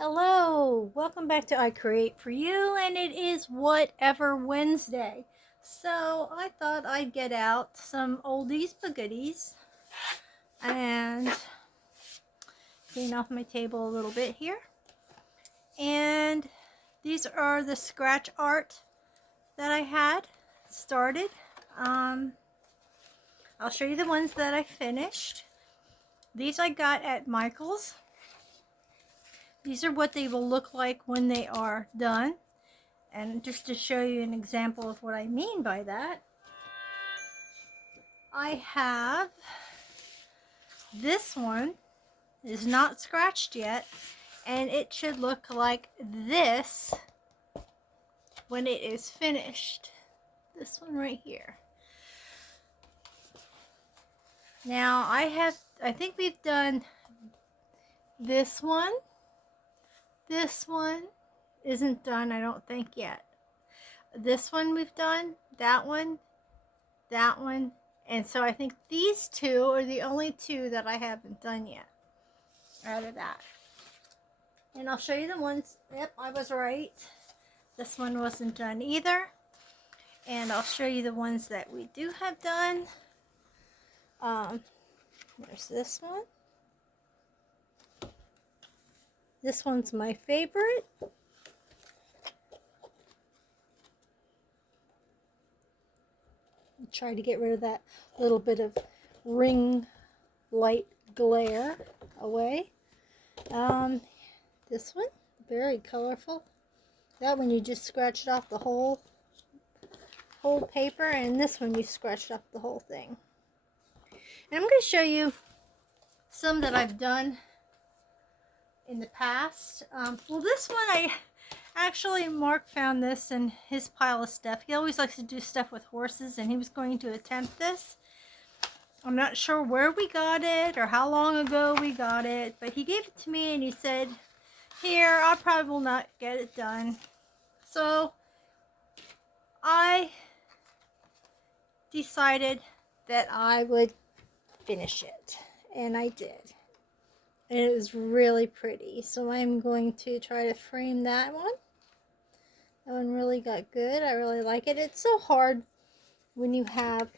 Hello, welcome back to I Create For You, and it is Whatever Wednesday. So I thought I'd get out some oldies but goodies and clean off my table a little bit here. And these are the scratch art that I had started. I'll show you the ones that I finished. These I got at Michael's. These are what they will look like when they are done. And just to show you an example of what I mean by that, I have this one is not scratched yet, and it should look like this when it is finished. This one right here. Now I think we've done this one. This one isn't done, I don't think yet. This one we've done, that one, and so I think these two are the only two that I haven't done yet out of that. And I'll show you the ones. Yep, I was right. This one wasn't done either. And I'll show you the ones that we do have done. There's this one. This one's my favorite. Try to get rid of that little bit of ring light glare away. This one, very colorful. That one you just scratched off the whole paper, and this one you scratched off the whole thing. And I'm going to show you some that I've done in the past. Well, this one actually, Mark found this in his pile of stuff. He always likes to do stuff with horses, and he was going to attempt this. I'm not sure where we got it or how long ago we got it, but he gave it to me and he said, here, I probably will not get it done. So I decided that I would finish it, and I did. And it was really pretty. So I'm going to try to frame that one. That one really got good. I really like it. It's so hard when you have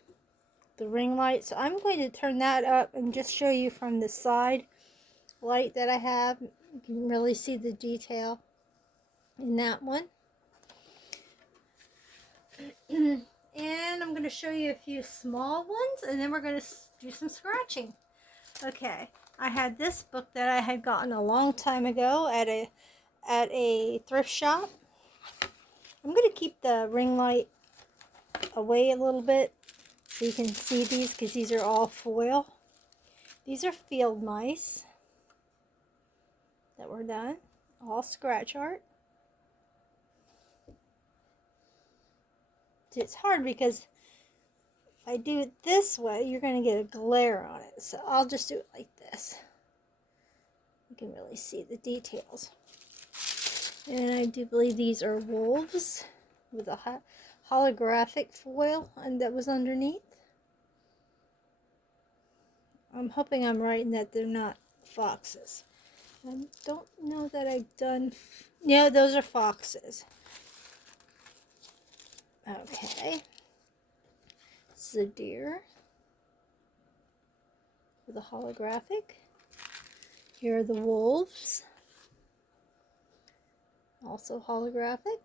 the ring light. So I'm going to turn that up and just show you from the side light that I have. You can really see the detail in that one. And I'm going to show you a few small ones, and then we're going to do some scratching. Okay. I had this book that I had gotten a long time ago at a thrift shop. I'm going to keep the ring light away a little bit so you can see these, because these are all foil. These are field mice that were done, all scratch art. It's hard because if I do it this way, you're going to get a glare on it. So I'll just do it like this. You can really see the details. And I do believe these are wolves with a holographic foil that was underneath. I'm hoping I'm right in that they're not foxes. I don't know that I've done... No, those are foxes. Okay. This is a deer with a holographic. Here are the wolves, also holographic.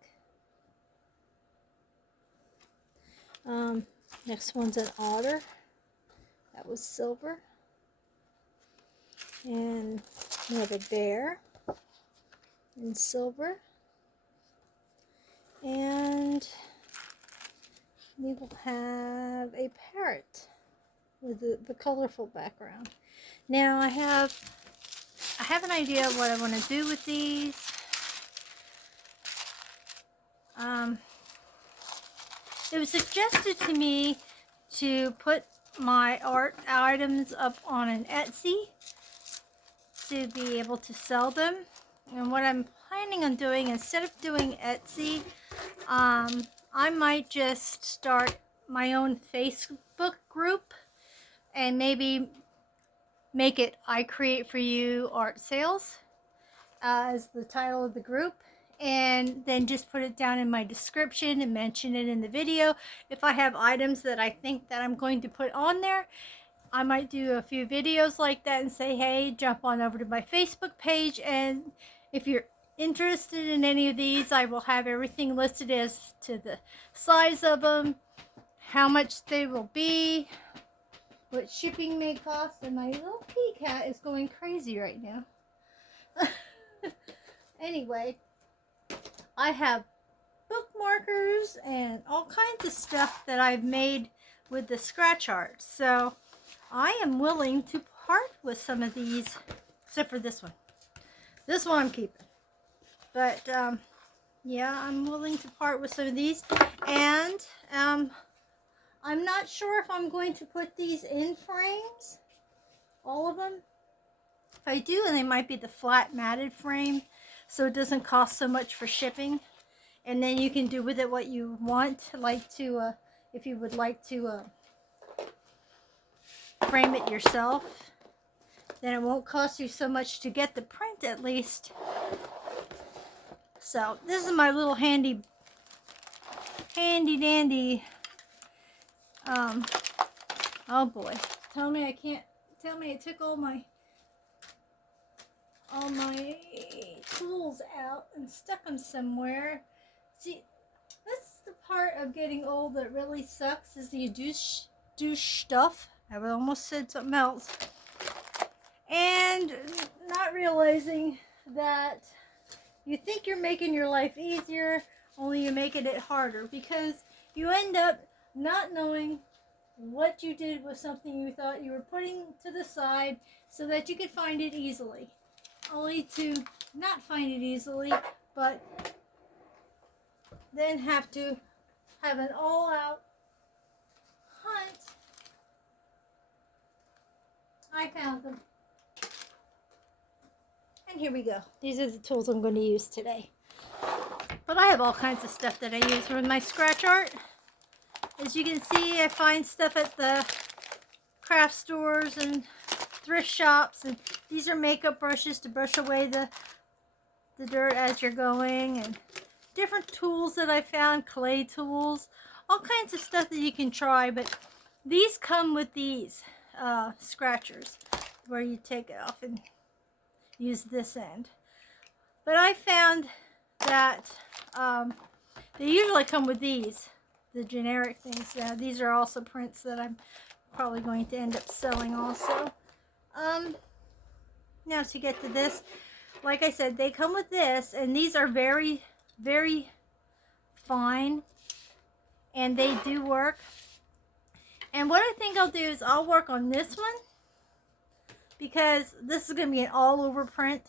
Next one's an otter. That was silver. And we have a bear in silver. And we will have a parrot with the colorful background. Now I have an idea of what I want to do with these. It was suggested to me to put my art items up on an Etsy to be able to sell them. And what I'm planning on doing, instead of doing Etsy, I might just start my own Facebook group and maybe make it I Create For You art sales. as the title of the group, and then just put it down in my description and mention it in the video. If I have items that I think that I'm going to put on there, I might do a few videos like that and say, hey, jump on over to my Facebook page, and if you're interested in any of these, I will have everything listed as to the size of them, how much they will be, what shipping may cost, and my little kitty cat is going crazy right now. Anyway, I have bookmarkers and all kinds of stuff that I've made with the scratch art. So I am willing to part with some of these, except for this one. This one I'm keeping. But yeah, I'm willing to part with some of these. And I'm not sure if I'm going to put these in frames, all of them. If I do, and they might be the flat matted frame, so it doesn't cost so much for shipping. And then you can do with it what you want, like to, if you would like to frame it yourself, then it won't cost you so much to get the print, at least. So this is my little handy dandy. Oh boy, tell me it took all my tools out and stuck them somewhere. See, this is the part of getting old that really sucks, is you do stuff. I almost said something else. And not realizing that you think you're making your life easier, only you're making it harder, because you end up not knowing what you did with something you thought you were putting to the side so that you could find it easily. Only to not find it easily, but then have to have an all-out hunt. I found them. And here we go. These are the tools I'm going to use today. But I have all kinds of stuff that I use with my scratch art. As you can see, I find stuff at the craft stores and thrift shops. And these are makeup brushes to brush away the dirt as you're going. And different tools that I found, clay tools. All kinds of stuff that you can try. But these come with these scratchers, where you take it off and use this end. But I found that they usually come with these, the generic things. These are also prints that I'm probably going to end up selling also. Now to get to this, like I said, they come with this, and these are very, very fine, and they do work. And what I think I'll do is I'll work on this one, because this is going to be an all-over print.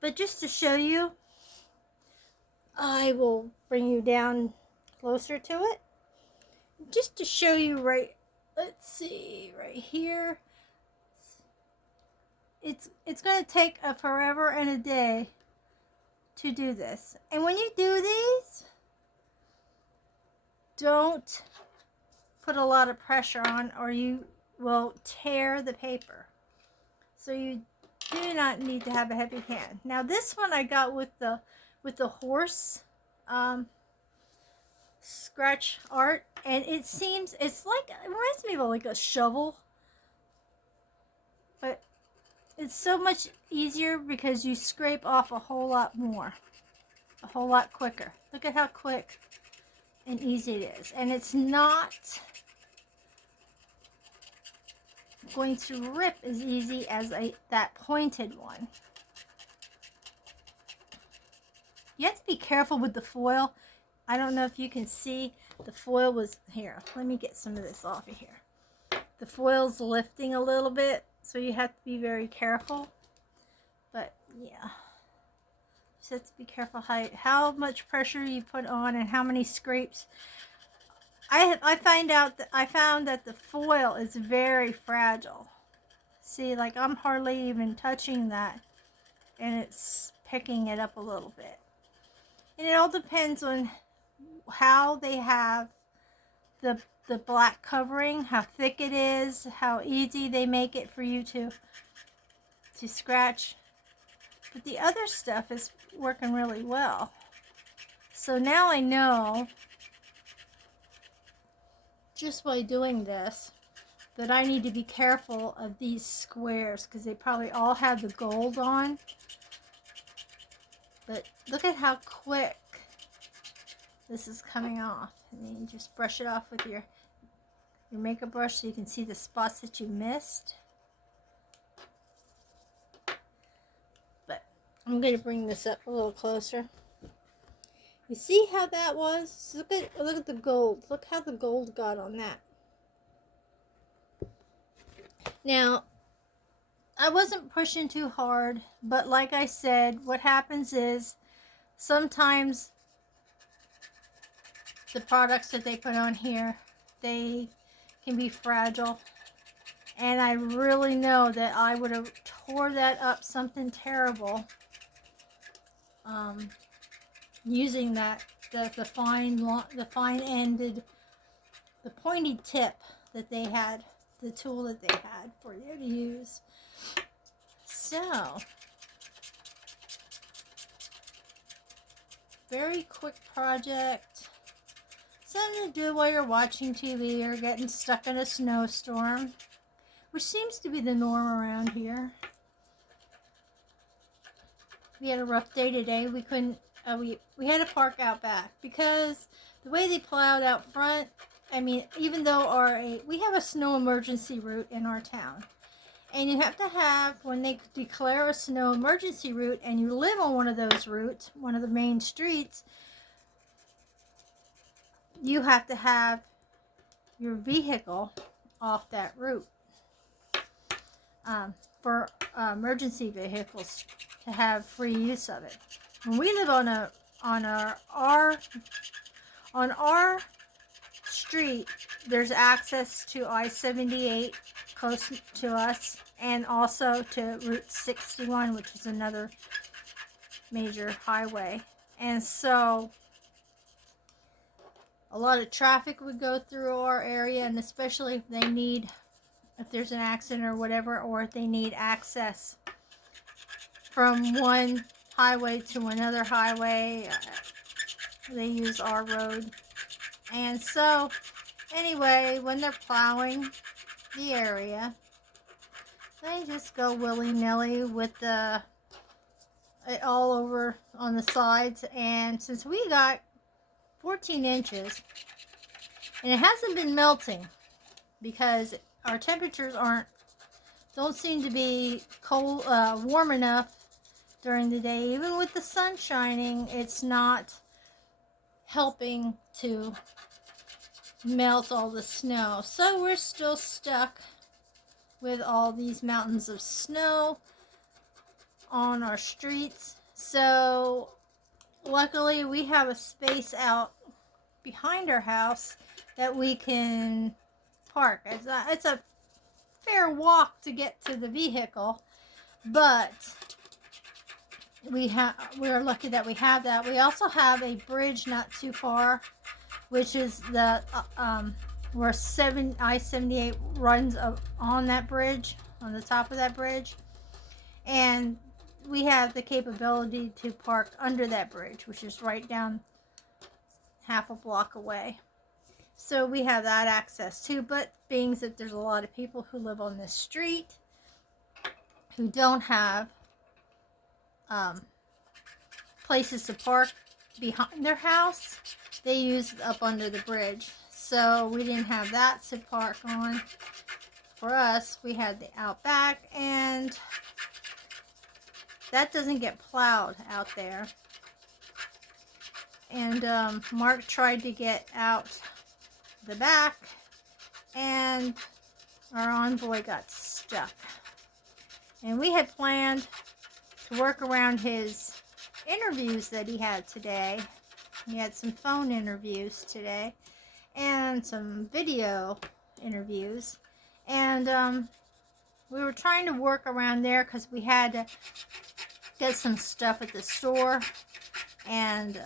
But just to show you, I will bring you down closer to it. Just to show you let's see, right here. It's going to take a forever and a day to do this. And when you do these, don't put a lot of pressure on, or you will tear the paper. So you do not need to have a heavy hand. Now this one I got with the horse scratch art, and it reminds me of like a shovel, but it's so much easier because you scrape off a whole lot more, a whole lot quicker. Look at how quick and easy it is, and it's not going to rip as easy as that pointed one. You have to be careful with the foil. I don't know if you can see, the foil was here. Let me get some of this off of here. The foil's lifting a little bit, so you have to be very careful. But yeah, just have to be careful how much pressure you put on and how many scrapes. I found that the foil is very fragile. See, like I'm hardly even touching that, and it's picking it up a little bit. And it all depends on how they have the black covering, how thick it is, how easy they make it for you to scratch. But the other stuff is working really well. So now I know, just by doing this, that I need to be careful of these squares because they probably all have the gold on. But look at how quick this is coming off. And then you just brush it off with your makeup brush so you can see the spots that you missed. But I'm going to bring this up a little closer. You see how that was? Look at the gold. Look how the gold got on that. Now, I wasn't pushing too hard, but like I said, what happens is sometimes the products that they put on here, they can be fragile. And I really know that I would have tore that up something terrible using that the fine ended, the pointy tip that they had, the tool that they had for you to use. So very quick project, something to do while you're watching TV or getting stuck in a snowstorm, which seems to be the norm around here. We had a rough day today. We couldn't, we had to park out back because the way they plowed out front, I mean, even though we have a snow emergency route in our town. And you have to have, when they declare a snow emergency route and you live on one of those routes, one of the main streets, you have to have your vehicle off that route for emergency vehicles to have free use of it. When we live on our street, there's access to I-78 close to us, and also to Route 61, which is another major highway. And so a lot of traffic would go through our area, and especially if there's an accident or whatever, or if they need access from one highway to another highway, they use our road. And so anyway, when they're plowing the area, they just go willy-nilly with it all over on the sides. And since we got 14 inches, and it hasn't been melting because our temperatures don't seem to be warm enough during the day. Even with the sun shining, it's not helping to melt all the snow. So we're still stuck with all these mountains of snow on our streets. So luckily we have a space out behind our house that we can park. It's a fair walk to get to the vehicle, but we're lucky that we have that. We also have a bridge not too far, which is the where I-78 runs on that bridge, on the top of that bridge, and we have the capability to park under that bridge, which is right down half a block away. So we have that access too. But being that there's a lot of people who live on this street who don't have places to park behind their house, they use it up under the bridge. So we didn't have that to park on. For us, we had the out back, and that doesn't get plowed out there. And Mark tried to get out the back, and our envoy got stuck. And we had planned to work around his interviews that he had today. He had some phone interviews today and some video interviews, and we were trying to work around there because we had to get some stuff at the store and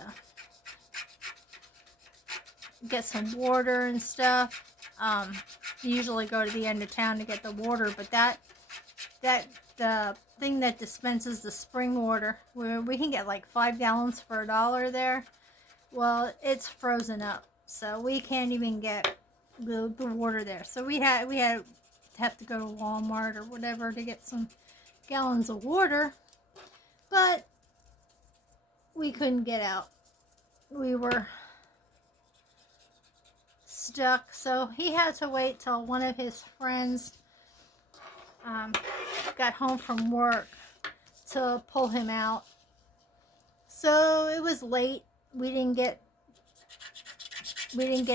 get some water and stuff. We usually go to the end of town to get the water, but that the thing that dispenses the spring water, where we can get like 5 gallons for $1 there. Well, it's frozen up, so we can't even get the water there. So we had to have to go to Walmart or whatever to get some gallons of water, but we couldn't get out. We were stuck, so he had to wait till one of his friends got home from work to pull him out. So it was late. We didn't get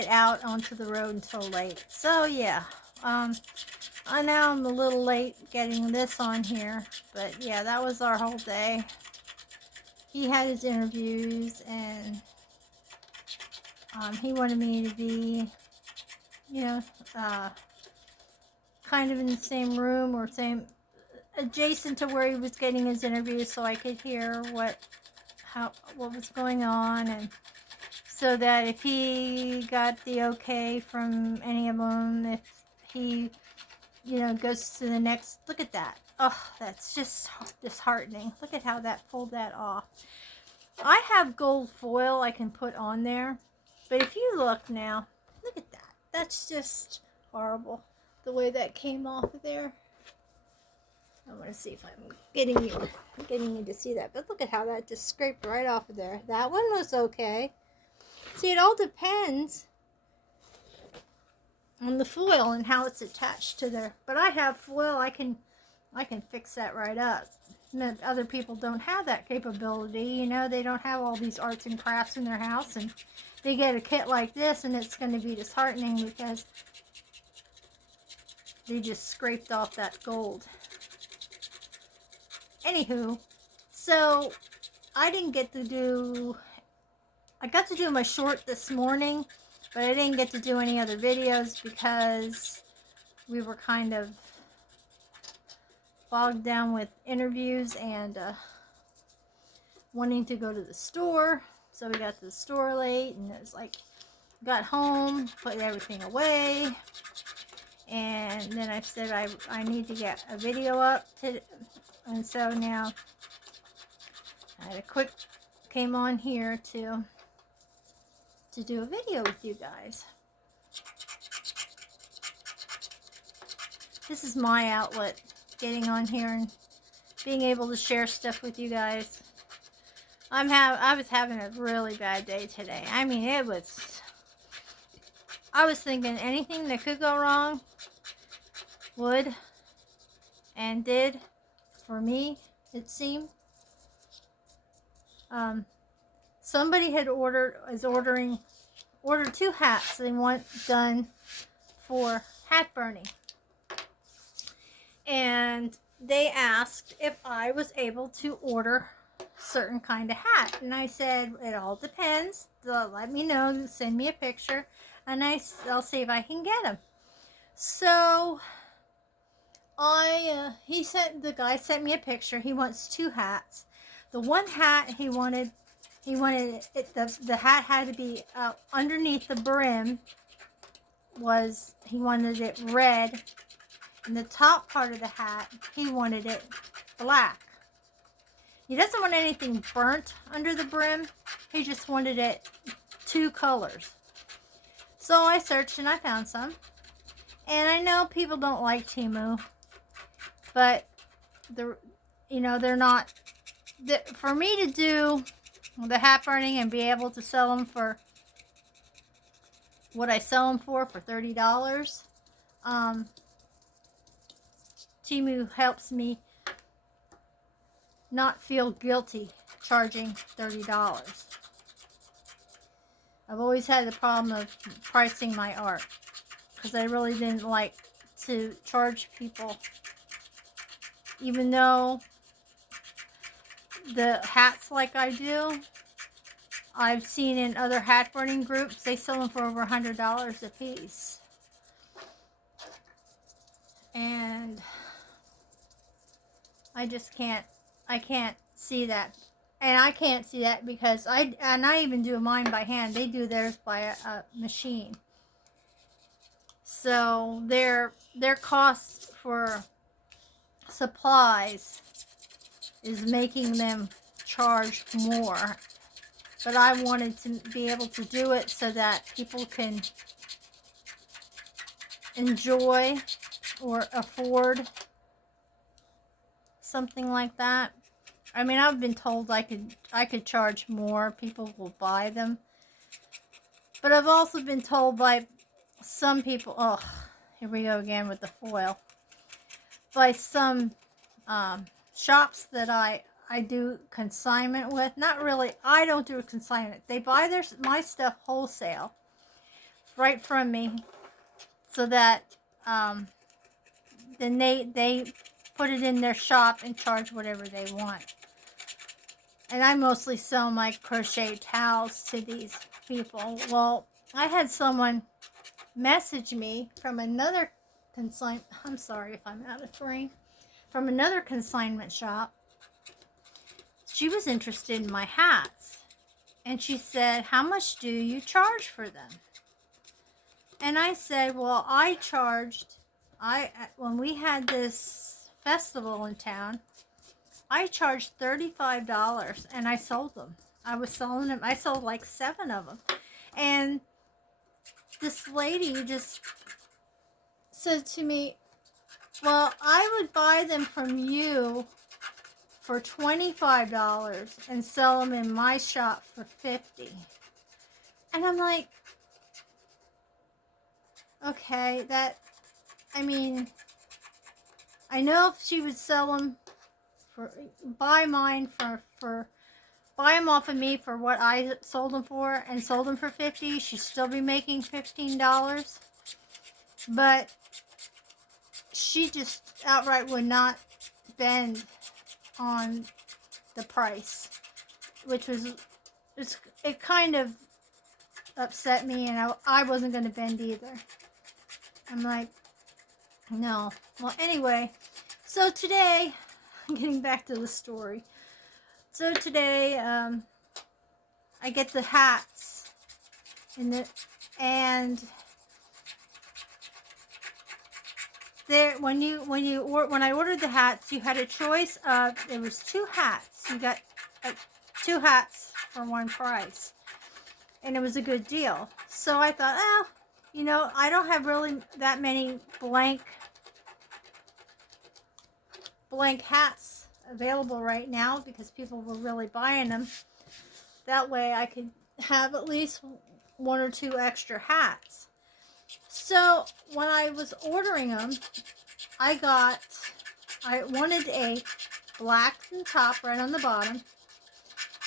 out onto the road until late. So yeah, I know I'm a little late getting this on here, but yeah, that was our whole day. He had his interviews, and he wanted me to be, you know, kind of in the same room or same adjacent to where he was getting his interview, so I could hear what was going on, and so that if he got the okay from any of them, if he, you know, goes to the next. Look at that. Oh, that's just disheartening. Look at how that pulled that off. I have gold foil I can put on there, but if you look now, look at that. That's just horrible, the way that came off of there. I want to see if I'm getting you to see that, but look at how that just scraped right off of there. That one was okay. See, it all depends on the foil and how it's attached to there. But I have foil. I can fix that right up. Other people don't have that capability. You know, they don't have all these arts and crafts in their house, and they get a kit like this, and it's going to be disheartening because they just scraped off that gold. Anywho, so I got to do my short this morning, but I didn't get to do any other videos because we were kind of bogged down with interviews and wanting to go to the store. So we got to the store late, and it was like, got home, put everything away, and then I said I need to get a video up to. And so now I had came on here to do a video with you guys. This is my outlet, getting on here and being able to share stuff with you guys. I was having a really bad day today. I mean, I was thinking anything that could go wrong would and did. For me, it seemed. Somebody had ordered 2 hats they want done for hat burning. And they asked if I was able to order certain kind of hat. And I said, it all depends. They'll let me know, send me a picture, and I'll see if I can get them. So the guy sent me a picture. He wants 2 hats. The one hat he wanted it, the hat had to be underneath the brim. He wanted it red, and the top part of the hat he wanted it black. He doesn't want anything burnt under the brim. He just wanted it 2 colors. So I searched and I found some. And I know people don't like Temu, but they're not. For me to do the hat burning and be able to sell them for what I sell them for $30, Temu helps me not feel guilty charging $30. I've always had the problem of pricing my art because I really didn't like to charge people, even though the hats like I do, I've seen in other hat burning groups, they sell them for over $100 a piece. And I just can't see that. And I can't see that because I even do mine by hand. They do theirs by a machine. So their costs for supplies is making them charge more. But I wanted to be able to do it so that people can enjoy or afford something like that. I mean, I've been told I could charge more, people will buy them. But I've also been told by some people, oh, here we go again with the foil, by some shops that I do consignment with. Not really, I don't do a consignment. They buy my stuff wholesale right from me, so that then they put it in their shop and charge whatever they want. And I mostly sell my crochet towels to these people. Well, I had someone message me from another I'm sorry if I'm out of frame. From another consignment shop. She was interested in my hats. And she said, "How much do you charge for them?" And I said, well, when we had this festival in town, I charged $35 and I sold them. I was selling them. I sold like 7 of them. And this lady just said to me, well, I would buy them from you for $25 and sell them in my shop for $50. And I'm like, okay, I mean, I know if she would sell them buy them off of me for what I sold them for and sold them for $50, she'd still be making $15. But she just outright would not bend on the price, which was, it kind of upset me, and I wasn't going to bend either. I'm like, no. Well, anyway, so today, getting back to the story. So today, I get the hats, and there, when I ordered the hats, you had a choice of, there was 2 hats. You got 2 hats for one price, and it was a good deal. So I thought, oh, you know, I don't have really that many blank hats available right now because people were really buying them. That way I could have at least 1 or 2 extra hats. So when I was ordering them, I wanted a black on top, red on the bottom,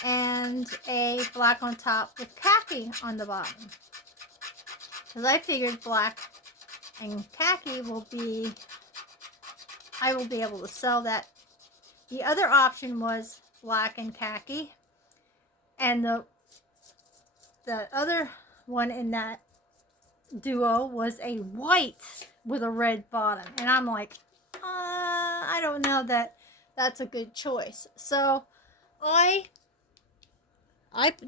and a black on top with khaki on the bottom. Because I figured black and khaki I will be able to sell that. The other option was black and khaki, and the other one in that duo was a white with a red bottom, and I'm like, I don't know that that's a good choice. So I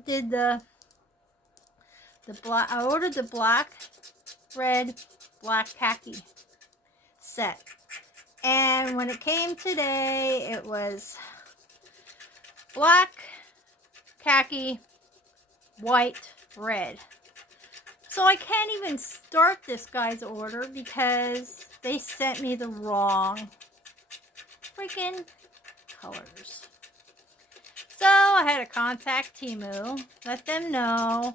did the black. I ordered the black, red, black khaki set. And when it came today, it was black, khaki, white, red. So I can't even start this guy's order because they sent me the wrong freaking colors. So I had to contact Temu, let them know.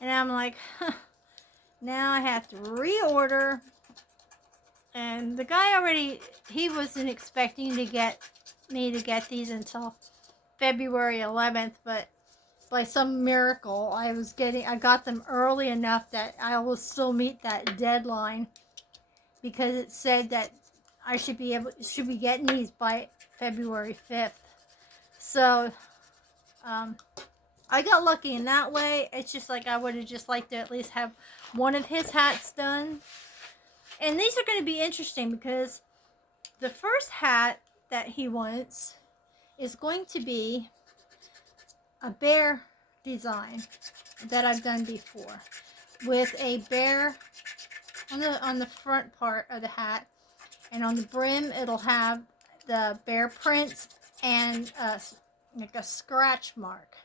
And I'm like, huh, now I have to reorder. And the guy he wasn't expecting to get me to get these until February 11th, but by some miracle, I got them early enough that I will still meet that deadline, because it said that I should be getting these by February 5th. So, I got lucky in that way. It's just like I would have just liked to at least have one of his hats done. And these are going to be interesting because the first hat that he wants is going to be a bear design that I've done before, with a bear on the front part of the hat, And on the brim, it'll have the bear prints and like a scratch mark.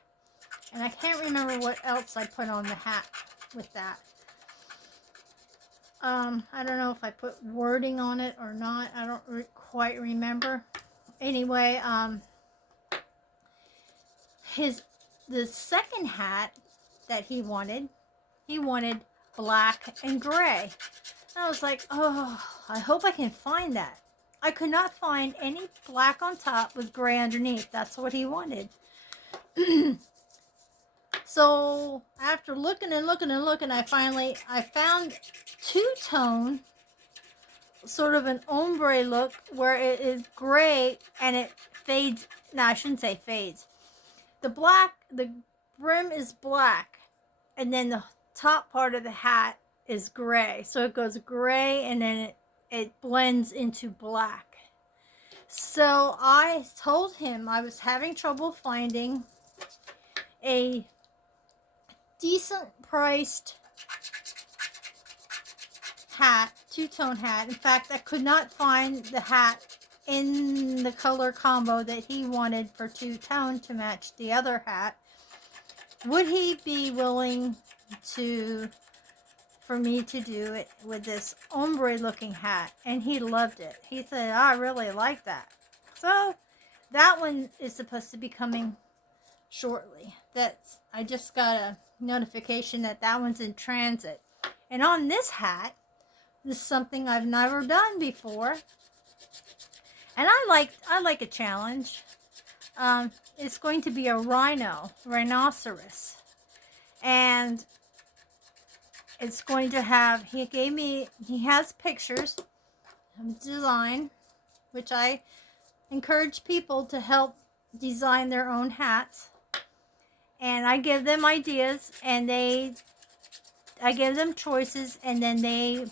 And I can't remember what else I put on the hat with that. I don't know if I put wording on it or not. I don't quite remember. Anyway, the second hat that he wanted black and gray. I was like, oh, I hope I can find that. I could not find any black on top with gray underneath. That's what he wanted. So after looking and looking and looking, I found two-tone, sort of an ombre look where it is gray and it fades. No, I shouldn't say fades. The brim is black, and then the top part of the hat is gray. So it goes gray and then it blends into black. So I told him I was having trouble finding a decent priced hat, two-tone hat. In fact, I could not find the hat in the color combo that he wanted for two-tone to match the other hat. Would he be willing for me to do it with this ombre looking hat? And he loved it. He said, I really like that. So that one is supposed to be coming shortly. I just got a notification that one's in transit. And on this hat, this is something I've never done before, and I like a challenge. It's going to be a rhinoceros, and it's going to have, he has pictures of design, which I encourage people to help design their own hats. And I give them ideas, and I give them choices, and then they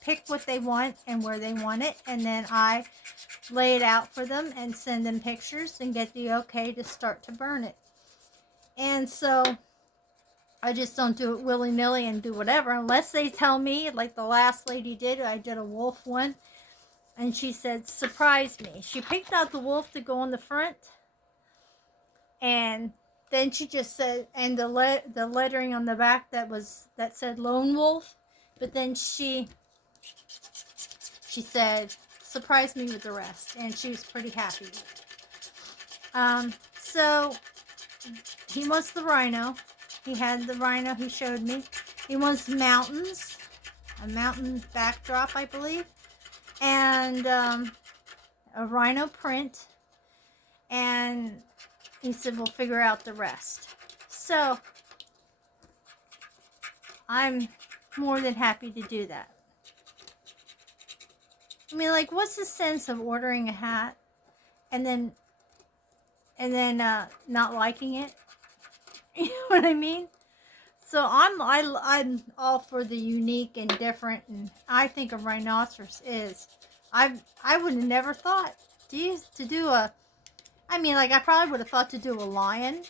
pick what they want and where they want it, and then I lay it out for them and send them pictures and get the okay to start to burn it. And so I just don't do it willy-nilly and do whatever unless they tell me, like the last lady did. I did a wolf one, and she said, surprise me. She picked out the wolf to go on the front, and then she just said, and the lettering on the back that said lone wolf, but then she said, surprise me with the rest, and she was pretty happy with it. So he wants the rhino. He had the rhino he showed me. He wants mountains, a mountain backdrop, I believe, and a rhino print, and he said, we'll figure out the rest. So I'm more than happy to do that. I mean, like, what's the sense of ordering a hat and then not liking it? You know what I mean? So I'm all for the unique and different, and I think a rhinoceros is. I would have never thought to do a. I mean, like, I probably would have thought to do a lion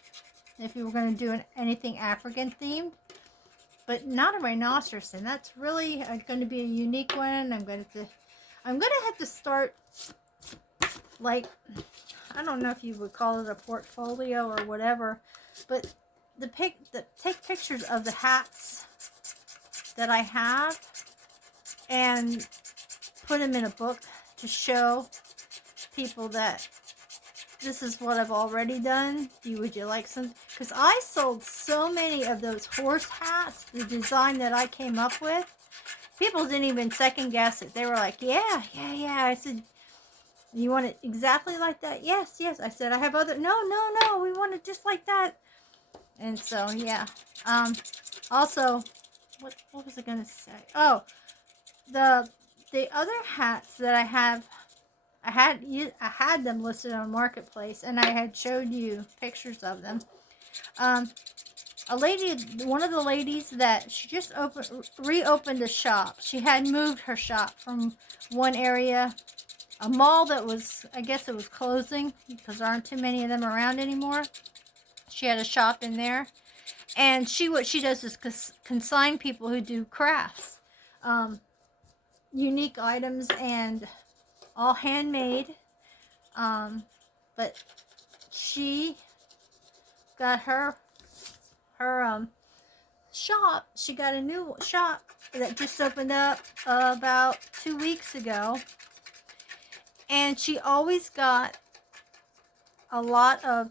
if you were going to do anything African themed, but not a rhinoceros, and that's really going to be a unique one. I'm going to have to start, like, I don't know if you would call it a portfolio or whatever, but take pictures of the hats that I have and put them in a book to show people that this is what I've already done. Would you like some? Because I sold so many of those horse hats, the design that I came up with. People didn't even second guess it. They were like, yeah. I said, you want it exactly like that? Yes. I said, I have other. No. We want it just like that. And so, yeah. Also, what was I gonna say? Oh, the other hats that I have. I had them listed on Marketplace, and I had showed you pictures of them. One of the ladies that she just reopened a shop. She had moved her shop from one area, a mall that was, I guess it was closing because there aren't too many of them around anymore. She had a shop in there, and what she does is consign people who do crafts, unique items, and all handmade. But she got her shop. She got a new shop that just opened up about 2 weeks ago, and she always got a lot of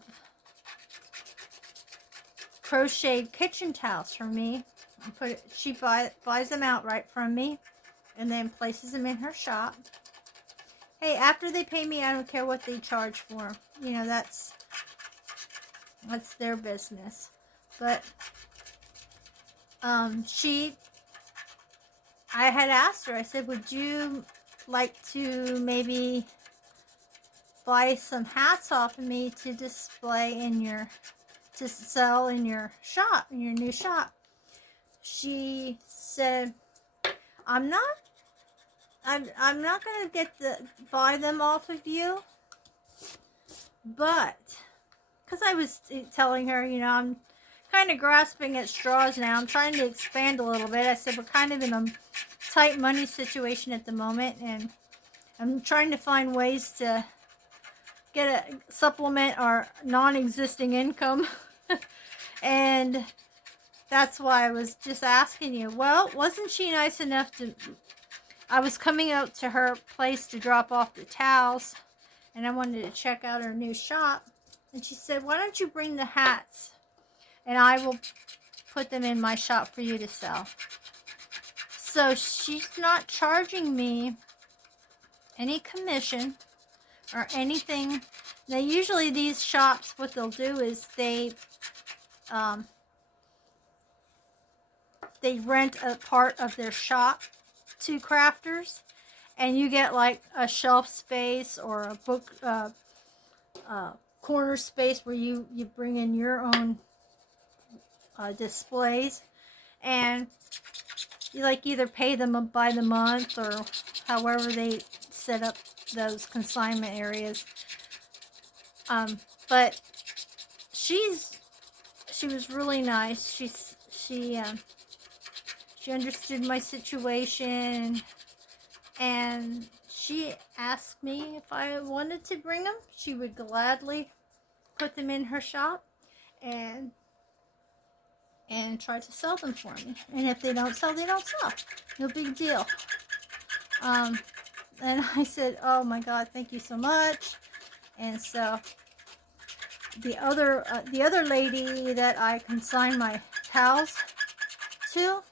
crocheted kitchen towels from me. She buys them outright from me and then places them in her shop. Hey, after they pay me, I don't care what they charge for them. You know, that's their business. But I had asked her, I said, would you like to maybe buy some hats off of me to display to sell in your shop, in your new shop? She said, I'm not gonna buy them off of you, but because I was telling her, you know, I'm kind of grasping at straws now. I'm trying to expand a little bit. I said, we're kind of in a tight money situation at the moment, and I'm trying to find ways to get a supplement our non-existing income. And that's why I was just asking you. Well, wasn't she nice enough to... I was coming out to her place to drop off the towels, and I wanted to check out her new shop. And she said, why don't you bring the hats, and I will put them in my shop for you to sell. So she's not charging me any commission or anything. Now, usually these shops, what they'll do is they rent a part of their shop to crafters, and you get like a shelf space or a book corner space where you bring in your own displays, and you like either pay them by the month or however they set up those consignment areas. But she was really nice. She understood my situation, and she asked me if I wanted to bring them. She would gladly put them in her shop and try to sell them for me. And if they don't sell, they don't sell. No big deal. And I said, oh my God, thank you so much. And so the other lady that I consign my towels to,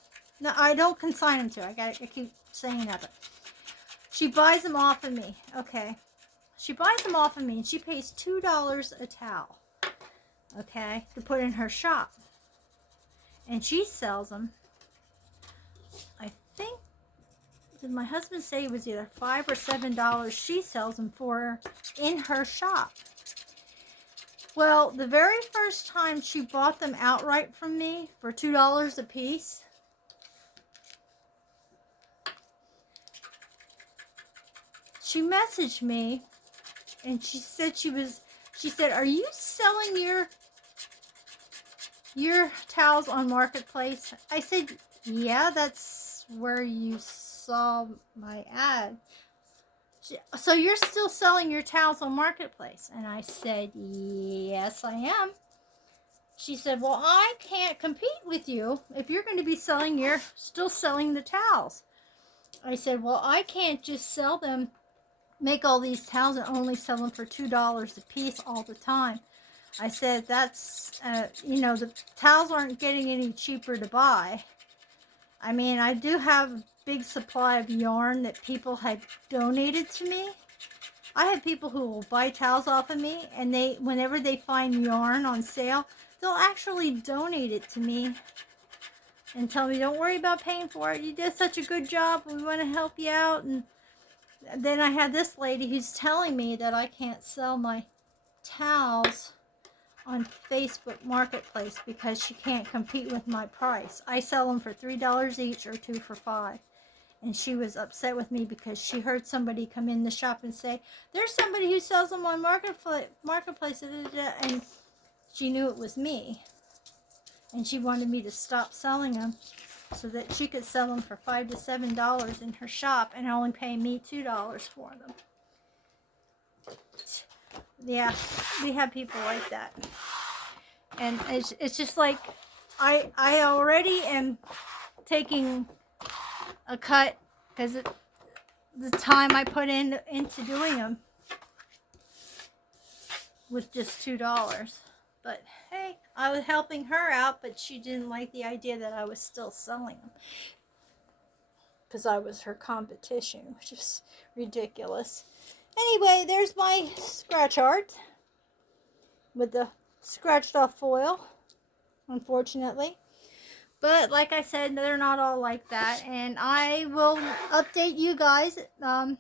no, I don't consign them to. I keep saying that, but she buys them off of me. Okay, she buys them off of me, and she pays $2 a towel. Okay, to put in her shop, and she sells them. I think, did my husband say it was either $5 or $7? She sells them for in her shop. Well, the very first time she bought them outright from me for $2 a piece, she messaged me, and she said, are you selling your towels on Marketplace? I said, yeah, that's where you saw my ad. So you're still selling your towels on Marketplace? And I said, yes, I am. She said, well, I can't compete with you if you're going to be still selling the towels. I said, well, I can't just sell them, make all these towels and only sell them for $2 a piece all the time. I said, that's, you know, the towels aren't getting any cheaper to buy. I mean, I do have a big supply of yarn that people had donated to me. I have people who will buy towels off of me, and whenever they find yarn on sale, they'll actually donate it to me and tell me, don't worry about paying for it. You did such a good job. We want to help you out. And then I had this lady who's telling me that I can't sell my towels on Facebook Marketplace because she can't compete with my price. I sell them for $3 each or 2 for $5. And she was upset with me because she heard somebody come in the shop and say, there's somebody who sells them on Marketplace, and she knew it was me. And she wanted me to stop selling them so that she could sell them for $5 to $7 in her shop and only pay me $2 for them. Yeah, we have people like that. And it's just like, I already am taking a cut because the time I put into doing them with just $2. But hey, I was helping her out, but she didn't like the idea that I was still selling them because I was her competition, which is ridiculous. Anyway, there's my scratch art with the scratched off foil, unfortunately. But like I said, they're not all like that, and I will update you guys. I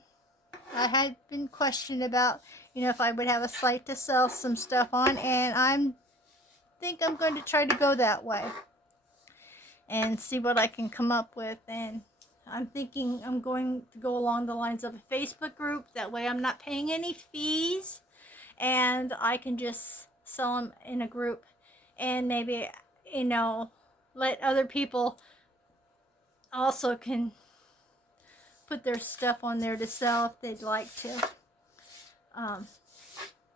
had been questioned about, if I would have a site to sell some stuff on, and I think I'm going to try to go that way and see what I can come up with. And I'm thinking I'm going to go along the lines of a Facebook group. That way I'm not paying any fees, and I can just sell them in a group, and maybe, let other people also can put their stuff on there to sell if they'd like to.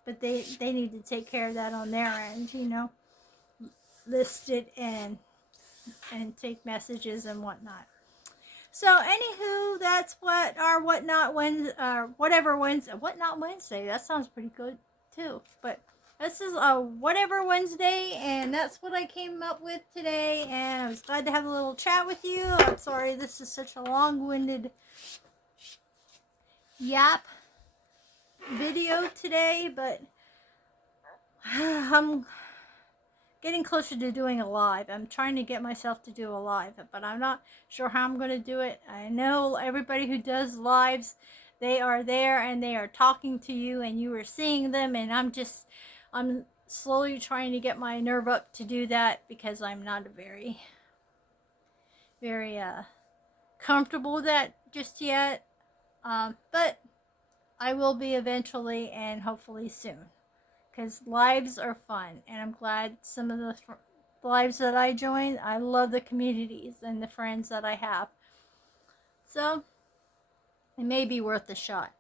But they need to take care of that on their end, list it and take messages and whatnot. So anywho, that's what our whatnot Wednesday, whatever Wednesday, whatnot Wednesday. That sounds pretty good too. But this is a whatever Wednesday, and that's what I came up with today. And I was glad to have a little chat with you. I'm sorry this is such a long-winded yap video today, but I'm getting closer to doing a live. I'm trying to get myself to do a live, but I'm not sure how I'm going to do it. I know everybody who does lives, they are there and they are talking to you and you are seeing them, and I'm slowly trying to get my nerve up to do that because I'm not very comfortable with that just yet. But I will be eventually, and hopefully soon. Because lives are fun, and I'm glad some of the lives that I joined, I love the communities and the friends that I have. So, it may be worth a shot.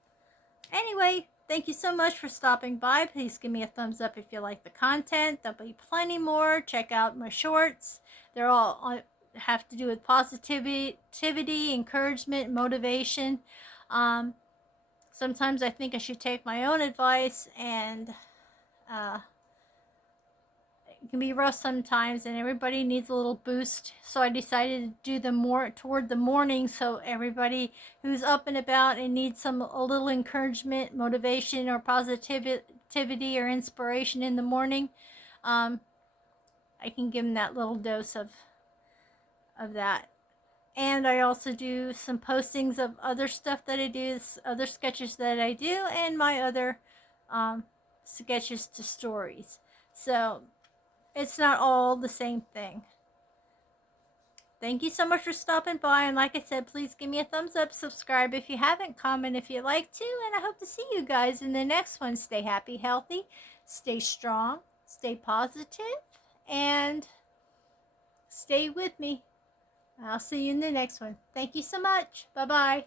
Anyway, thank you so much for stopping by. Please give me a thumbs up if you like the content. There'll be plenty more. Check out my shorts. They're all have to do with positivity, encouragement, motivation. Sometimes I think I should take my own advice, and it can be rough sometimes, and everybody needs a little boost. So I decided to do them more toward the morning, so everybody who's up and about and needs a little encouragement, motivation, or positivity or inspiration in the morning, I can give them that little dose of that. And I also do some postings of other stuff that I do, other sketches that I do, and my other sketches to stories. So it's not all the same thing. Thank you so much for stopping by, and like I said, please give me a thumbs up, subscribe if you haven't, comment if you'd like to, and I hope to see you guys in the next one. Stay happy, healthy, stay strong, stay positive, and stay with me. I'll see you in the next one. Thank you so much. Bye-bye.